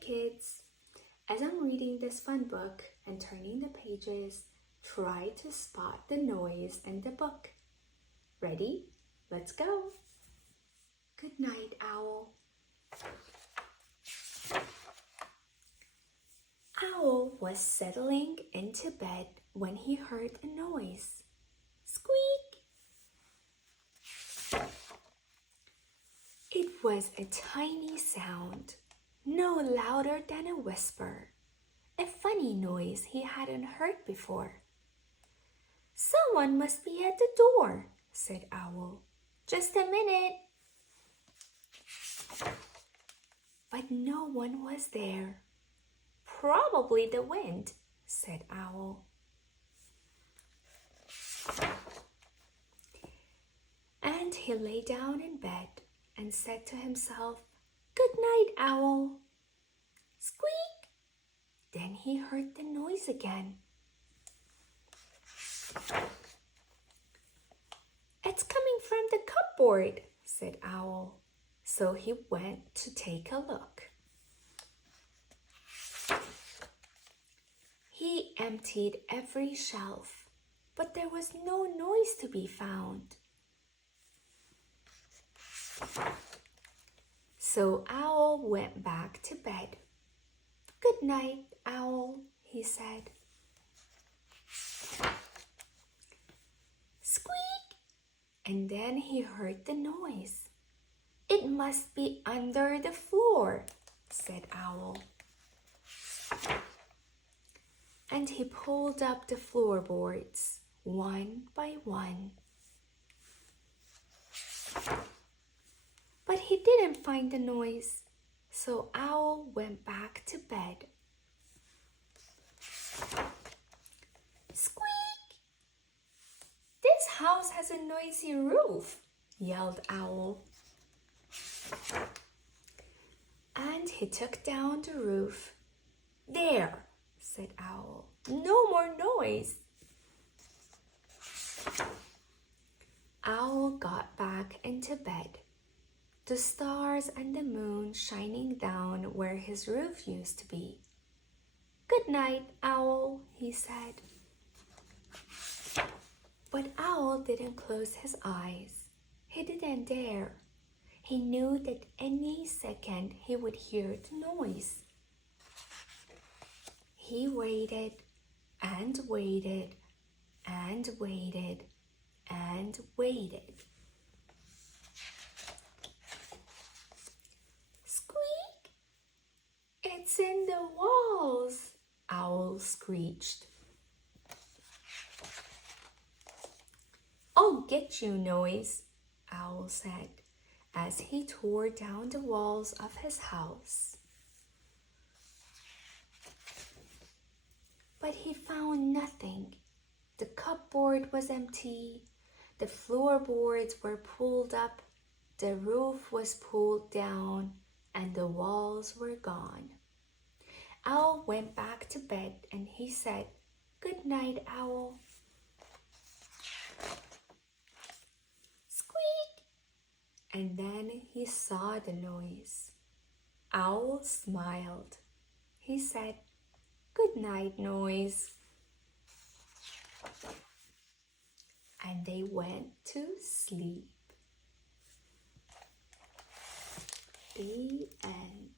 kids! As I'm reading this fun book and turning the pages, try to spot the noise in the book. Ready? Let's go! Good night, Owl. Owl was settling into bed when he heard a noise. Squeak! It was a tiny sound, no louder than a whisper, a funny noise he hadn't heard before. Someone must be at the door, said Owl. Just a minute. But no one was there. Probably the wind, said Owl. And he lay down in bed and said to himself, Good night, Owl. Squeak! Then he heard the noise again. It's coming from the cupboard, said Owl. So he went to take a look. He emptied every shelf, but there was no noise to be found. So Owl went back to bed. Good night, Owl, he said. Squeak! And then he heard the noise. It must be under the floor, said Owl. And he pulled up the floorboards one by one. But he didn't find the noise, so Owl went back to bed. Squeak! This house has a noisy roof, yelled Owl. And he took down the roof. There, said Owl. No more noise. Owl got back into bed, the stars and the moon shining down where his roof used to be. Good night, Owl, he said. But Owl didn't close his eyes. He didn't dare. He knew that any second he would hear the noise. He waited and waited and waited and waited. Squeak! It's in the walls, Owl screeched. I'll get you, noise, Owl said, as he tore down the walls of his house. But he found nothing. The cupboard was empty, the floorboards were pulled up, the roof was pulled down, and the walls were gone. Owl went back to bed and he said, Good night, Owl. Squeak! And then he saw the noise. Owl smiled. He said, Good night, noise. And they went to sleep. The end.